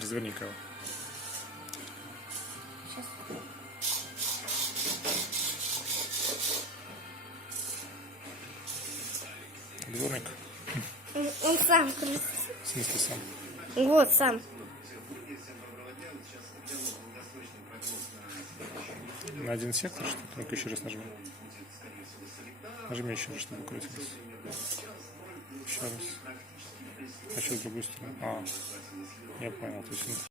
Разверни-ка его. Сейчас. Дворник. Он сам крутится. В смысле сам? Вот сам. На один сектор, что ли? Только еще раз нажми. Нажми еще раз, чтобы крутилось. Еще раз. А что с другой стороны? А, я понял. То есть